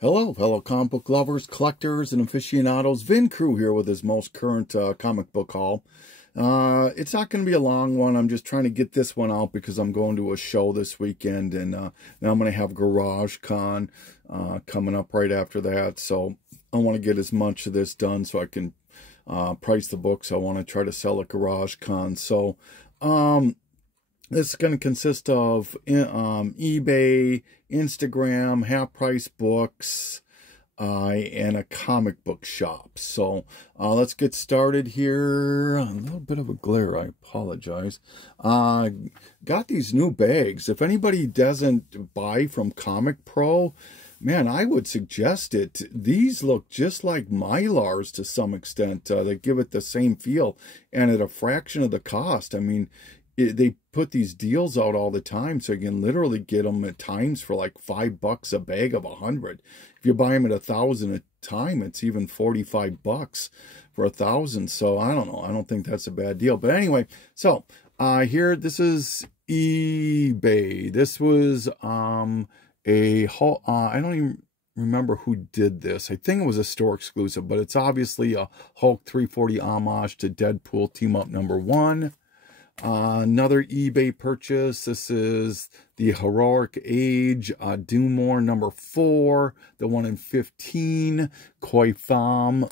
Hello, fellow comic book lovers, collectors, and aficionados. Vin Crew here with his most current comic book haul. It's not going to be a long one. I'm just trying to get this one out because I'm going to a show this weekend, and now I'm going to have Garage Con coming up right after that. So I want to get as much of this done so I can price the books I want to try to sell at Garage Con. So this is going to consist of eBay, Instagram, half-price books, and a comic book shop. So let's get started here. A little bit of a glare, I apologize. Got these new bags. If anybody doesn't buy from Comic Pro, man, I would suggest it. These look just like Mylars to some extent. They give it the same feel and at a fraction of the cost. I mean, they put these deals out all the time, so you can literally get them at times for like $5 a bag of 100. If you buy them at 1,000 a time, it's even $45 for 1,000. So I don't know. I don't think that's a bad deal. But anyway, so here, this is eBay. This was a whole. I don't even remember who did this. I think it was a store exclusive, but it's obviously a Hulk 340 homage to Deadpool Team Up #1. Another eBay purchase. This is the Heroic Age Doomore #4, the 1 in 15 Koi Pham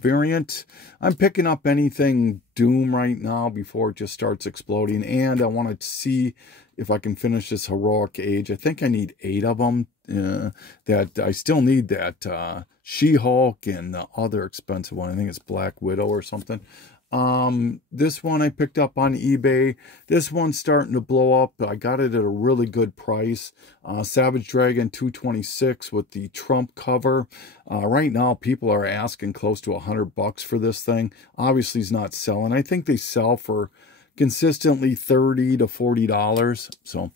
variant. I'm picking up anything Doom right now before it just starts exploding, and I want to see if I can finish this Heroic Age. I think I need 8 of them. That I still need that She-Hulk and the other expensive one. I think it's Black Widow or something. This one I picked up on eBay. This one's starting to blow up. I got it at a really good price. Savage Dragon 226 with the Trump cover. Right now people are asking close to $100 for this thing. Obviously it's not selling. I think they sell for consistently $30 to $40. So,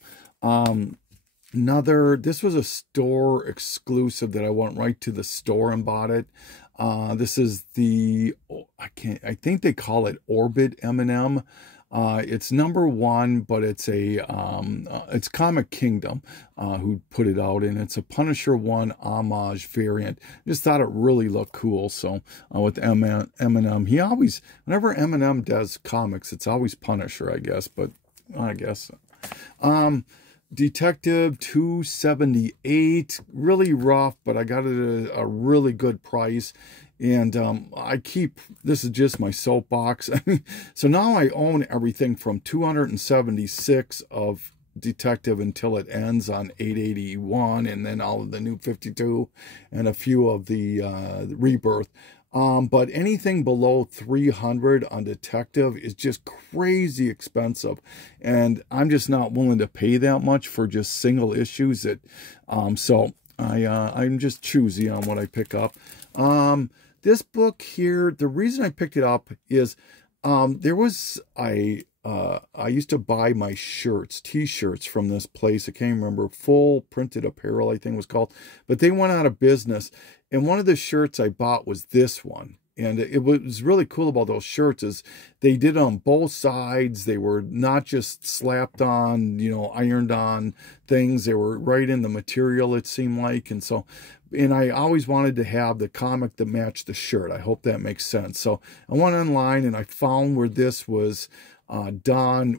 this was a store exclusive that I went right to the store and bought it. This is the, I think they call it Orbit M&M. It's #1, but it's it's Comic Kingdom, who put it out, and it's a Punisher 1 homage variant. Just thought it really looked cool. So, with M&M, he always, whenever M&M does comics, it's always Punisher, I guess, but I guess. Detective 278, really rough, but I got it at a really good price. And this is just my soapbox. I mean, so now I own everything from 276 of Detective until it ends on 881, and then all of the new 52 and a few of the Rebirth. But anything below 300 on Detective is just crazy expensive, and I'm just not willing to pay that much for just single issues. So I'm just choosy on what I pick up. This book here, the reason I picked it up is I used to buy my shirts, t-shirts from this place. I can't remember. Full Printed Apparel, I think it was called. But they went out of business. And one of the shirts I bought was this one. And it was really cool about those shirts is they did on both sides. They were not just slapped on, ironed on things. They were right in the material, it seemed like. And so, and I always wanted to have the comic that matched the shirt. I hope that makes sense. So I went online and I found where this was done.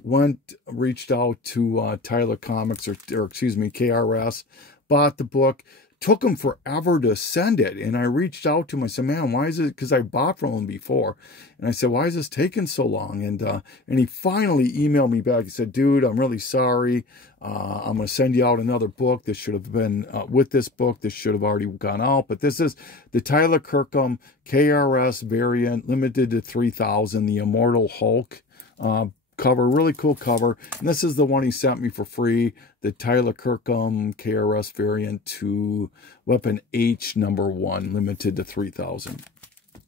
Reached out to Tyler Comics, or excuse me, KRS, bought the book. Took them forever to send it, and I reached out to him. I said, "Man, why is it?" Because I bought from him before, and I said, "Why is this taking so long?" And he finally emailed me back. He said, "Dude, I'm really sorry. I'm going to send you out another book. This should have been with this book. This should have already gone out. But this is the Tyler Kirkham KRS variant, limited to 3,000. The Immortal Hulk." Cover, really cool cover, and this is the one he sent me for free, the Tyler Kirkham KRS variant to Weapon H #1, limited to 3,000.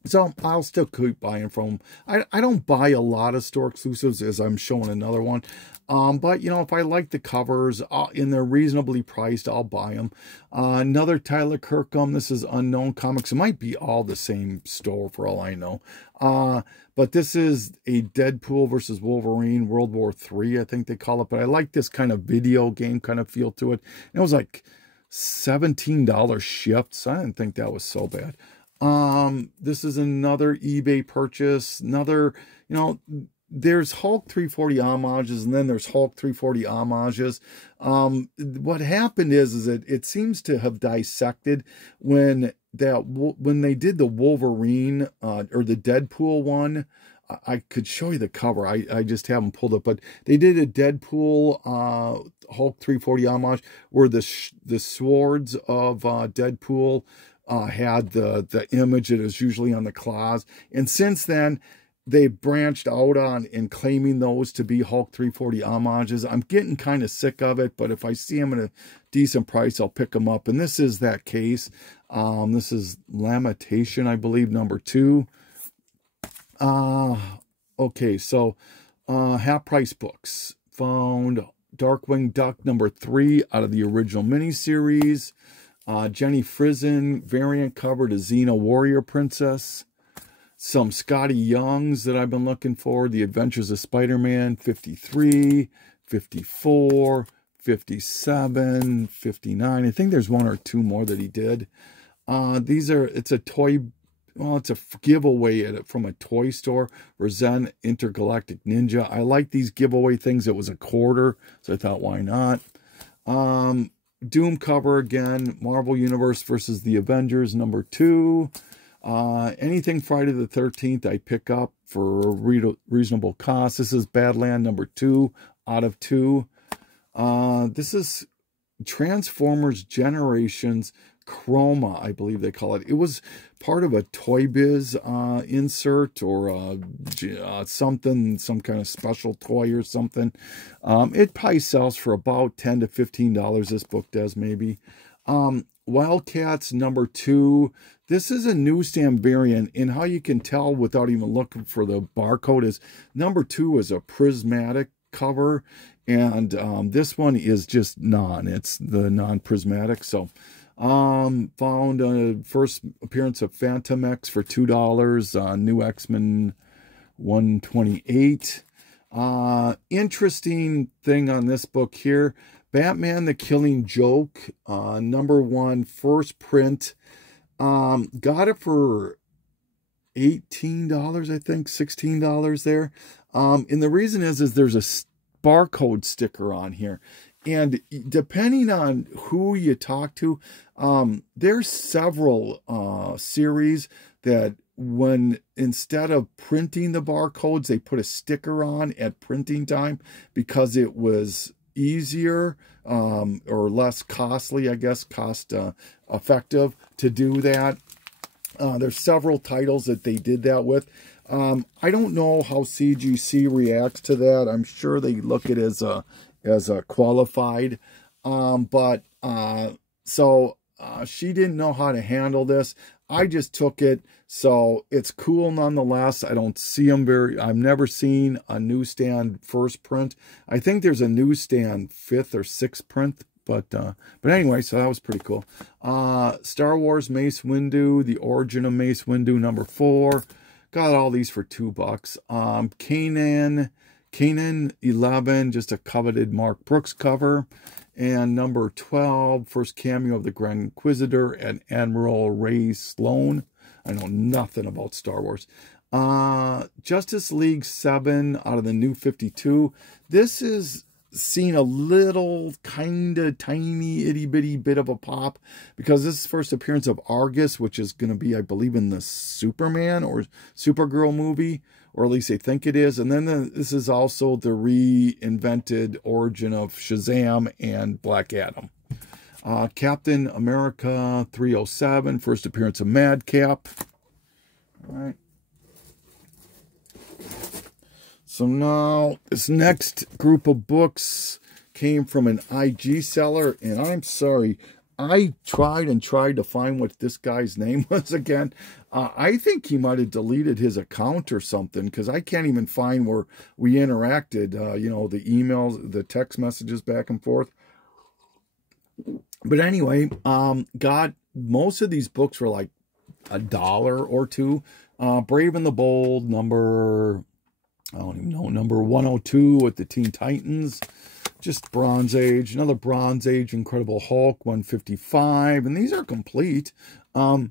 So I'll still keep buying from him. I don't buy a lot of store exclusives, as I'm showing another one. But, if I like the covers and they're reasonably priced, I'll buy them. Another Tyler Kirkham. This is Unknown Comics. It might be all the same store for all I know. But this is a Deadpool versus Wolverine World War III, I think they call it. But I like this kind of video game kind of feel to it. And it was like $17 shipped. So I didn't think that was so bad. This is another eBay purchase. Another, you know, there's Hulk 340 homages, and then there's Hulk 340 homages. What happened is that it seems to have dissected when they did the Wolverine or the Deadpool one. I could show you the cover. I just haven't pulled it, but they did a Deadpool Hulk 340 homage where the swords of Deadpool had the image that is usually on the claws, and since then they branched out on in claiming those to be Hulk 340 homages. I'm getting kind of sick of it, but if I see them at a decent price, I'll pick them up. And this is that case. This is Lamentation, I believe, number 2. Okay, so half price books. Found Darkwing Duck number 3 out of the original miniseries. Jenny Frison variant cover to Xena Warrior Princess. Some Scotty Youngs that I've been looking for. The Adventures of Spider-Man 53, 54, 57, 59. I think there's 1 or 2 more that he did. It's a toy, well, it's a giveaway from a toy store. Zen Intergalactic Ninja. I like these giveaway things. It was a quarter, so I thought, why not? Doom cover again. Marvel Universe versus the Avengers number 2. Anything Friday the 13th I pick up for a reasonable cost. This is Badland number 2 out of 2. This is Transformers Generations Chroma, I believe they call it. It was part of a Toy Biz insert or something, some kind of special toy or something. It probably sells for about $10 to $15. This book does, maybe. Wildcats number 2. This is a newsstand variant, and how you can tell without even looking for the barcode is number 2 is a prismatic cover, and this one is just it's the non-prismatic. So found a first appearance of Phantom X for $2. New X-Men 128. Interesting thing on this book here, Batman the Killing Joke, number 1, first print. Got it for $18, I think, $16 there. And the reason is there's a barcode sticker on here. And depending on who you talk to, there's several series that when instead of printing the barcodes, they put a sticker on at printing time because it was easier or less costly, I guess, cost effective to do that. There's several titles that they did that with. I don't know how CGC reacts to that. I'm sure they look at it as a qualified. So she didn't know how to handle this. I just took it, so it's cool nonetheless. I don't see them I've never seen a newsstand first print. I think there's a newsstand 5th or 6th print, but anyway, so that was pretty cool. Star Wars Mace Windu, The Origin of Mace Windu number 4. Got all these for $2. Kanan 11, just a coveted Mark Brooks cover. And number 12, first cameo of the Grand Inquisitor and Admiral Ray Sloan. I know nothing about Star Wars. Justice League 7 out of the New 52. This is seen a little kind of tiny itty bitty bit of a pop because this is first appearance of Argus, which is going to be, I believe, in the Superman or Supergirl movie, or at least they think it is. And then this is also the reinvented origin of Shazam and Black Adam. Captain America 307, first appearance of Madcap. All right. So now this next group of books came from an IG seller, and I'm sorry, I tried to find what this guy's name was again. I think he might have deleted his account or something, because I can't even find where we interacted, you know, the emails, the text messages back and forth. But anyway, got most of these books were like $1 or $2. Brave and the Bold, number 102 with the Teen Titans. just Bronze Age, another Bronze Age Incredible Hulk 155, and these are complete. The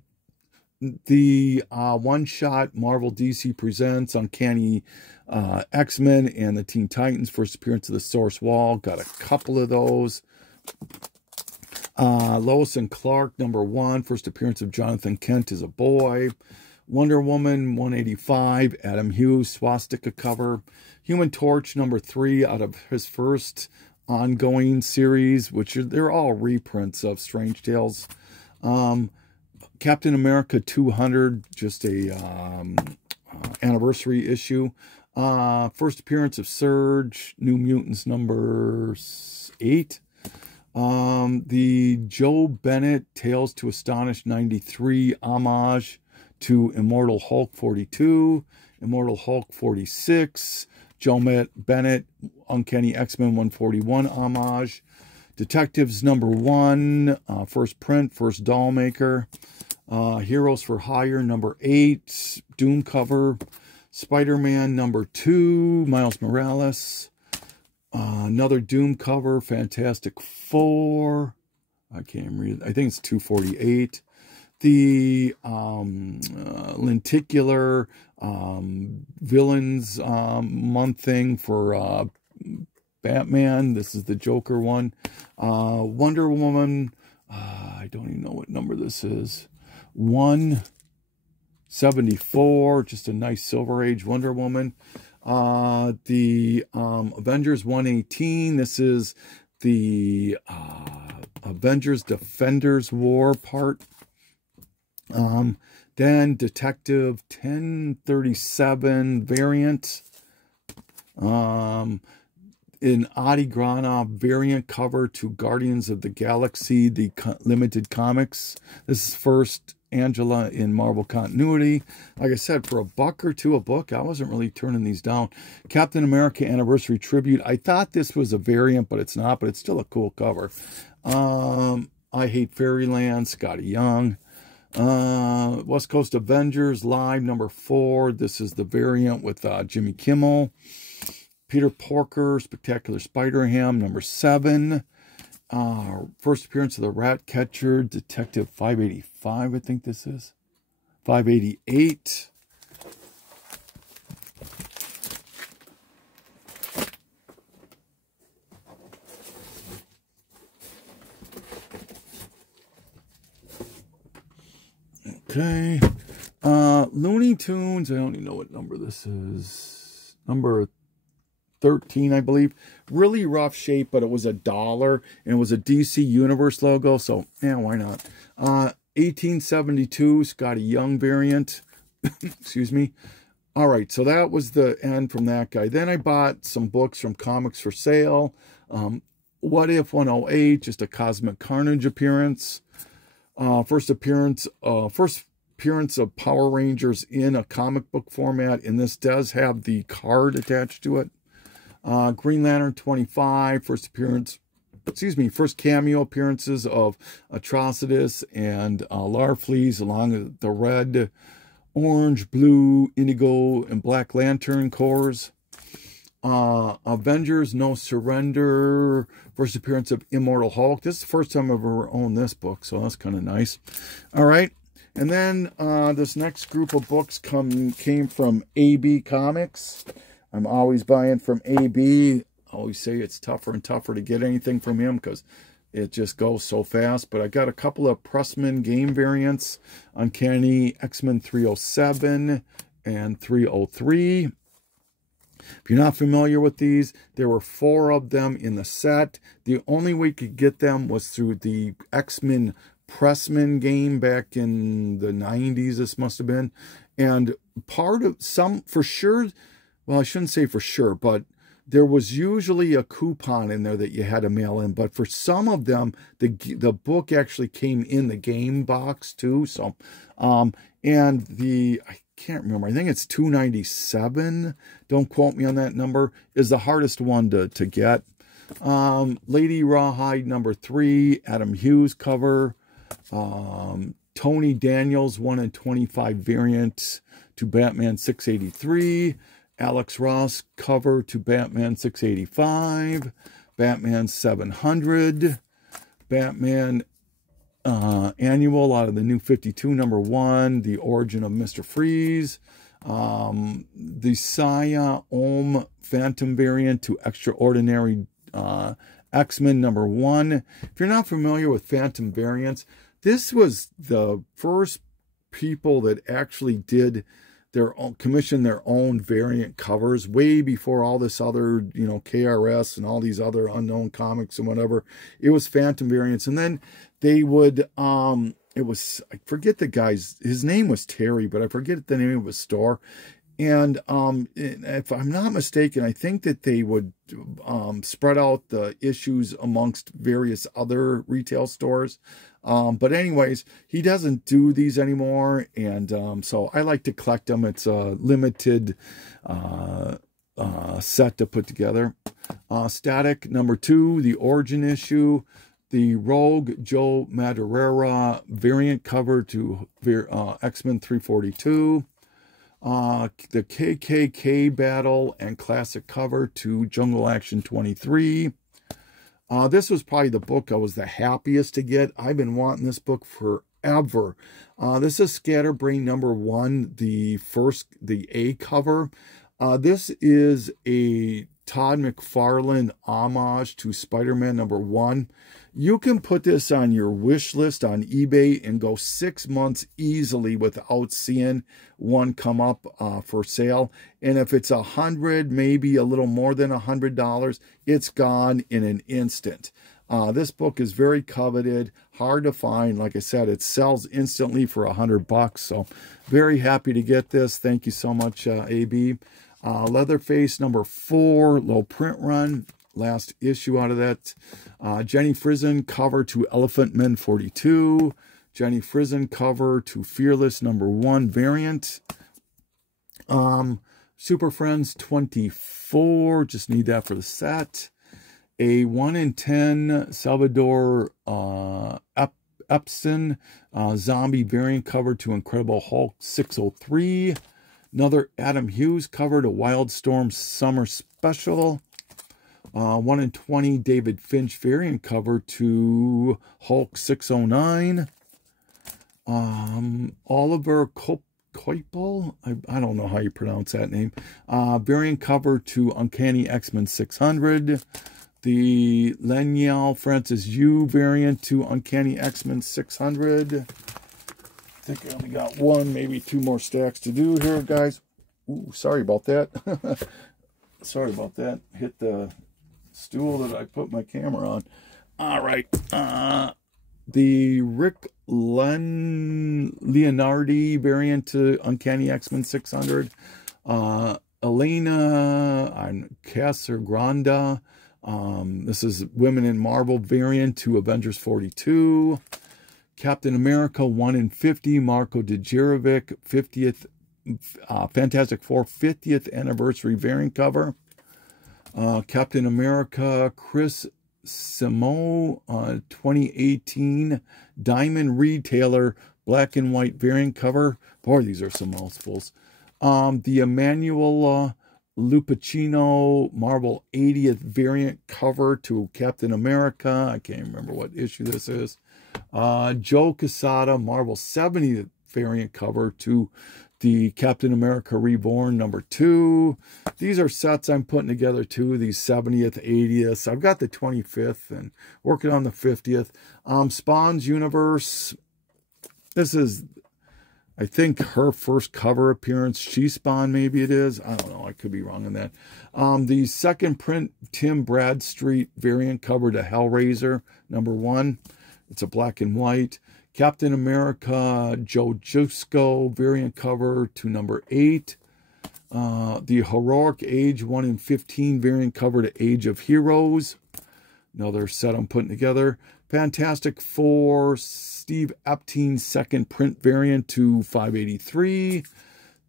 one-shot Marvel DC Presents Uncanny X-Men and the Teen Titans, first appearance of the Source Wall, got a couple of those. Lois and Clark #1, first appearance of Jonathan Kent as a boy. Wonder Woman 185, Adam Hughes swastika cover. Human Torch #3 out of his first ongoing series, which they're all reprints of Strange Tales. Captain America 200, just a anniversary issue. First appearance of Surge, New Mutants #8. The Joe Bennett Tales to Astonish 93 homage to Immortal Hulk 42, Immortal Hulk 46, Joe Bennett Uncanny X-Men 141 homage, Detectives #1, first print, first doll maker, Heroes for Hire #8, Doom cover, Spider-Man #2, Miles Morales, another Doom cover, Fantastic Four, I can't read, I think it's 248. The lenticular villains month thing for Batman. This is the Joker one. Wonder Woman, I don't even know what number this is. 174, just a nice Silver Age Wonder Woman. The Avengers 118, this is the Avengers Defenders War part. Then Detective 1037 variant. In Adi Granov variant cover to Guardians of the Galaxy, the limited comics. This is first Angela in Marvel continuity. Like I said, for $1 or $2 a book, I wasn't really turning these down. Captain America Anniversary Tribute. I thought this was a variant, but it's not, but it's still a cool cover. I Hate Fairyland, Scotty Young. West Coast Avengers Live #4. This is the variant with Jimmy Kimmel. Peter Porker, Spectacular Spider-Ham #7. First appearance of the Rat Catcher, Detective 585, I think this is. 588. Okay. Looney Tunes, I don't even know what number this is. Number 13, I believe. Really rough shape, but it was $1, and it was a DC Universe logo, so yeah, why not? 1872 Scotty Young variant. Excuse me. All right, so that was the end from that guy. Then I bought some books from Comics for Sale. What If 108, just a Cosmic Carnage appearance. First appearance of Power Rangers in a comic book format, and this does have the card attached to it. Green Lantern 25, first cameo appearances of Atrocitus and Larfleeze, along with the red, orange, blue, indigo, and black lantern cores. Avengers No Surrender, first appearance of Immortal Hulk. This is the first time I've ever owned this book, so that's kind of nice. All right, and then this next group of books came from AB Comics. I'm always buying from AB. I always say it's tougher and tougher to get anything from him because it just goes so fast. But I got a couple of Pressman game variants, Uncanny X-Men 307 and 303. If you're not familiar with these, there were 4 of them in the set. The only way you could get them was through the X-Men Pressman game back in the 90s, this must have been. And part of some, for sure, well, I shouldn't say for sure, but there was usually a coupon in there that you had to mail in. But for some of them, the book actually came in the game box too. So, and I can't remember. I think it's $2.97. Don't quote me on that number. Is the hardest one to get. Lady Rawhide #3, Adam Hughes cover. Tony Daniels 1/25 variant to Batman 683. Alex Ross cover to Batman 685. Batman 700, Batman Annual out of the New 52, #1, The Origin of Mr. Freeze, the Saya Om Phantom variant to Extraordinary X-Men #1. If you're not familiar with Phantom variants, this was the first people that actually did commission their own variant covers way before all this other, KRS and all these other unknown comics and whatever. It was Phantom variants. And then they would, I forget the guy's, his name was Terry, but I forget the name of his store. And if I'm not mistaken, I think that they would spread out the issues amongst various other retail stores. But anyways, he doesn't do these anymore. And so I like to collect them. It's a limited set to put together. Static #2, the Origin issue. The Rogue Joe Madureira variant cover to X-Men 342. The KKK battle and classic cover to Jungle Action 23. This was probably the book I was the happiest to get. I've been wanting this book forever. This is Scatterbrain #1, the A cover. This is a Todd McFarlane homage to Spider-Man #1. You can put this on your wish list on eBay and go 6 months easily without seeing one come up for sale. And if it's $100, maybe a little more than $100, it's gone in an instant. This book is very coveted, hard to find. Like I said, it sells instantly for $100. So very happy to get this. Thank you so much, AB. Leatherface #4, low print run. Last issue out of that. Jenny Frison cover to Elephant Men 42. Jenny Frison cover to Fearless #1 variant. Super Friends 24. Just need that for the set. A 1 in 10 Salvador Epson zombie variant cover to Incredible Hulk 603. Another Adam Hughes cover to Wildstorm Summer Special. 1 in 20 David Finch variant cover to Hulk 609. Oliver Coipel, I don't know how you pronounce that name. Variant cover to Uncanny X-Men 600. The Leniel Francis Yu variant to Uncanny X-Men 600. I think I only got one, maybe 2 more stacks to do here, guys. Ooh, sorry about that. Sorry about that. Hit the stool that I put my camera on. All right. The Rick Leonardi variant to Uncanny X-Men 600. Elena Casagranda. This is Women in Marvel variant to Avengers 42. Captain America 1 in 50, Marko Djurjevic 50th, Fantastic Four 50th anniversary variant cover. Captain America Chris Samo 2018 Diamond Reed Taylor black and white variant cover. Boy, these are some mouthfuls. The Emmanuel Lupacino Marvel 80th variant cover to Captain America. I can't remember what issue this is. Joe Quesada Marvel 70th variant cover to the Captain America Reborn #2. These are sets I'm putting together too. These 70th, 80th. I've got the 25th and working on the 50th. Spawn's Universe. This is, I think, her first cover appearance. She Spawn, maybe it is. I don't know. I could be wrong on that. The second print Tim Bradstreet variant cover to Hellraiser #1. It's a black and white. Captain America Joe Jusko variant cover to #8. The Heroic Age 1 in 15 variant cover to Age of Heroes. Another set I'm putting together. Fantastic Four Steve Epstein second print variant to 583.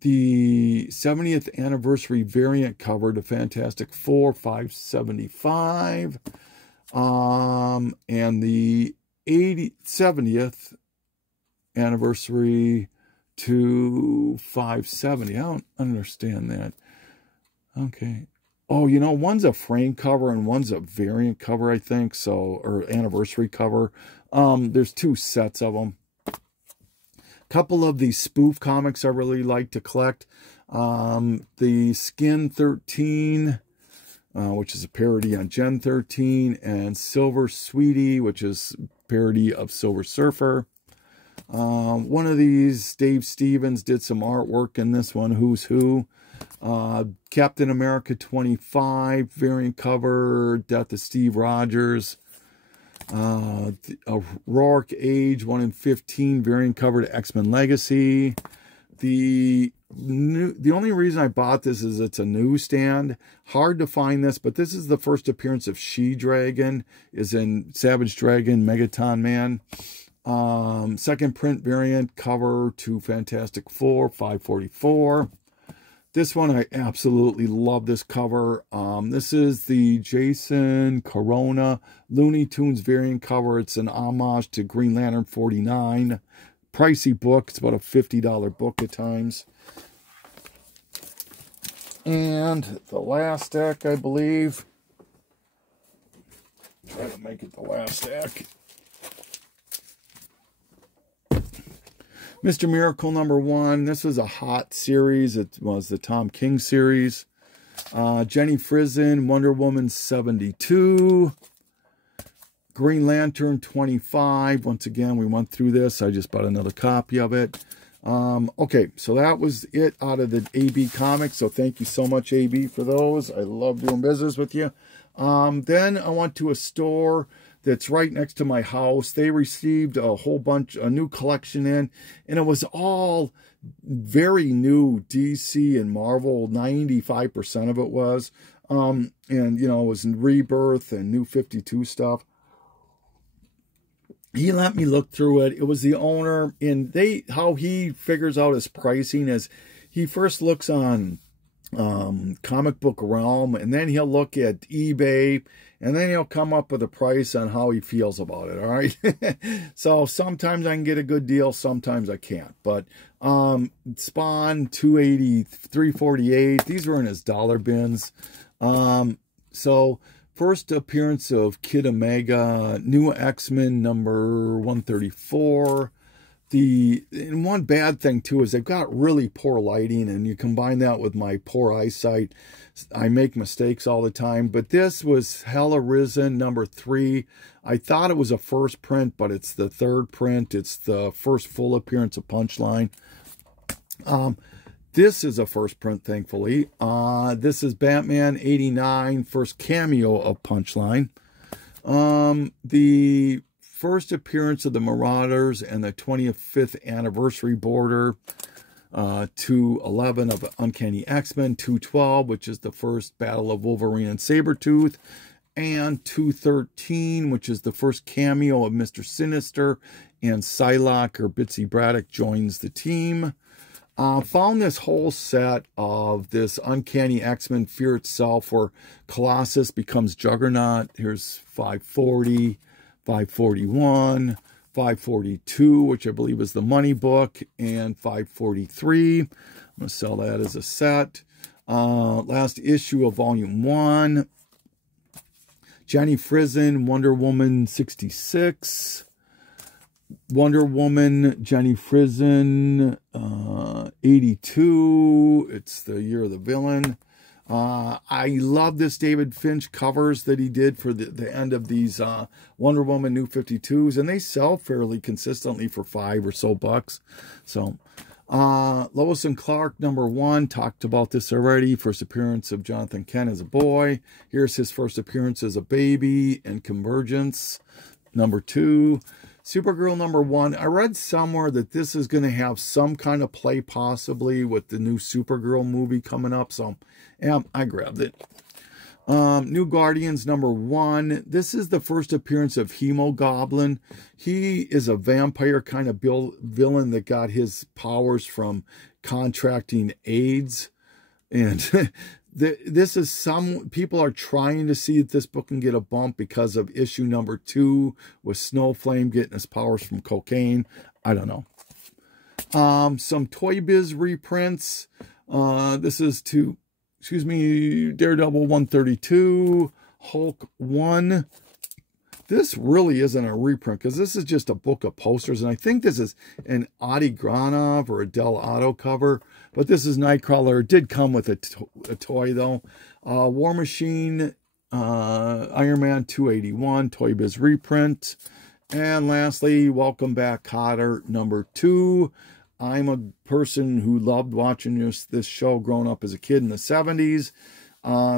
The 70th anniversary variant cover to Fantastic Four 575. And the 70th anniversary to 570. I don't understand that. Okay. Oh, you know, one's a frame cover and one's a variant cover, I think. So, or anniversary cover. There's 2 sets of them. Couple of these spoof comics I really like to collect. The Skin 13, which is a parody on Gen 13, and Silver Sweetie, which is a parody of Silver Surfer. One of these, Dave Stevens did some artwork in this one, Who's Who. Captain America 25, variant cover, Death of Steve Rogers. Rourke Age 1 in 15, variant cover to X-Men Legacy. The only reason I bought this is it's a newsstand. Hard to find this, but this is the first appearance of She-Dragon, is in Savage Dragon, Megaton Man. Second print variant cover to Fantastic Four, 544. This one, I absolutely love this cover. This is the Jason Corona Looney Tunes variant cover. It's an homage to Green Lantern 49. Pricey book. It's about a $50 book at times. And the last stack, I believe. Try to make it the last stack. Mr. Miracle #1. This was a hot series. It was the Tom King series. Jenny Frison, Wonder Woman 72. Green Lantern 25. Once again, we went through this. I just bought another copy of it. Okay, so that was it out of the AB comics. So thank you so much, AB, for those. I love doing business with you. Then I went to a store that's right next to my house. They received a whole bunch, a new collection in, and it was all very new DC and Marvel. 95% of it was. And, you know, it was in Rebirth and New 52 stuff. He let me look through it. It was the owner, and how he figures out his pricing is he first looks on Comic Book Realm, and then he'll look at eBay, and then he'll come up with a price on how he feels about it. All right. So sometimes I can get a good deal, sometimes I can't. But Spawn 280, 348, these were in his dollar bins. So first appearance of Kid Omega, New X-Men number 134. And one bad thing too is they've got really poor lighting, and you combine that with my poor eyesight, I make mistakes all the time. But this was Hell Arisen number 3. I thought it was a first print, but it's the third print. It's the first full appearance of Punchline. This is a first print, thankfully. This is Batman 89, first cameo of Punchline. The first appearance of the Marauders and the 25th anniversary border. 211 of Uncanny X-Men. 212, which is the first battle of Wolverine and Sabretooth. And 213, which is the first cameo of Mr. Sinister. And Psylocke, or Bitsy Braddock, joins the team. Found this whole set of this Uncanny X-Men Fear Itself, where Colossus becomes Juggernaut. Here's 540. 541, 542, which I believe is the money book, and 543. I'm going to sell that as a set. Last issue of Volume 1. Jenny Frison, Wonder Woman 66. Wonder Woman, Jenny Frison, 82. It's the year of the villain. I love this David Finch covers that he did for the end of these Wonder Woman New 52s, and they sell fairly consistently for $5 or so bucks. So, Lois and Clark number 1, talked about this already. First appearance of Jonathan Kent as a boy. Here's his first appearance as a baby in Convergence number 2. Supergirl number 1. I read somewhere that this is going to have some kind of play possibly with the new Supergirl movie coming up. So, yeah, I grabbed it. New Guardians number 1. This is the first appearance of Hemogoblin. He is a vampire kind of villain that got his powers from contracting AIDS. And this is some people are trying to see if this book can get a bump because of issue number 2 with Snowflame getting his powers from cocaine. I don't know. Some Toy Biz reprints. This is to excuse me, Daredevil 132, Hulk 1. This really isn't a reprint because this is just a book of posters. And I think this is an Adi Granov or a Del Otto cover. But this is Nightcrawler. It did come with a toy, though. War Machine, Iron Man 281, Toy Biz reprint. And lastly, Welcome Back, Kotter #2. I'm a person who loved watching this show growing up as a kid in the 70s.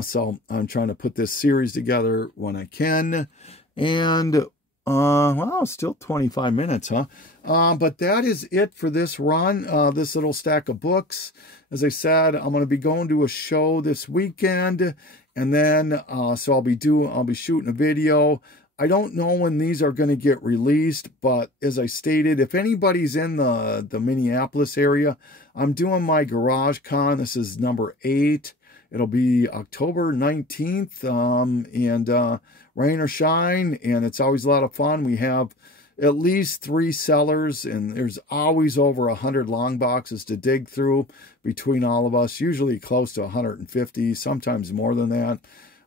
So I'm trying to put this series together when I can. And, wow, still 25 minutes, huh? But that is it for this run, this little stack of books. As I said, I'm going to be going to a show this weekend. And then, so I'll be shooting a video. I don't know when these are going to get released, but as I stated, if anybody's in the Minneapolis area, I'm doing my Garage Con. This is number 8. It'll be October 19th, and rain or shine, and it's always a lot of fun. We have at least 3 sellers, and there's always over 100 long boxes to dig through between all of us, usually close to 150, sometimes more than that.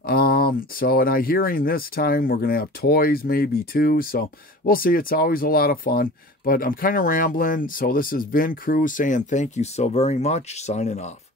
And I'm hearing this time we're going to have toys maybe too, so we'll see. It's always a lot of fun, but I'm kind of rambling. So this is Vin Crew saying thank you so very much, signing off.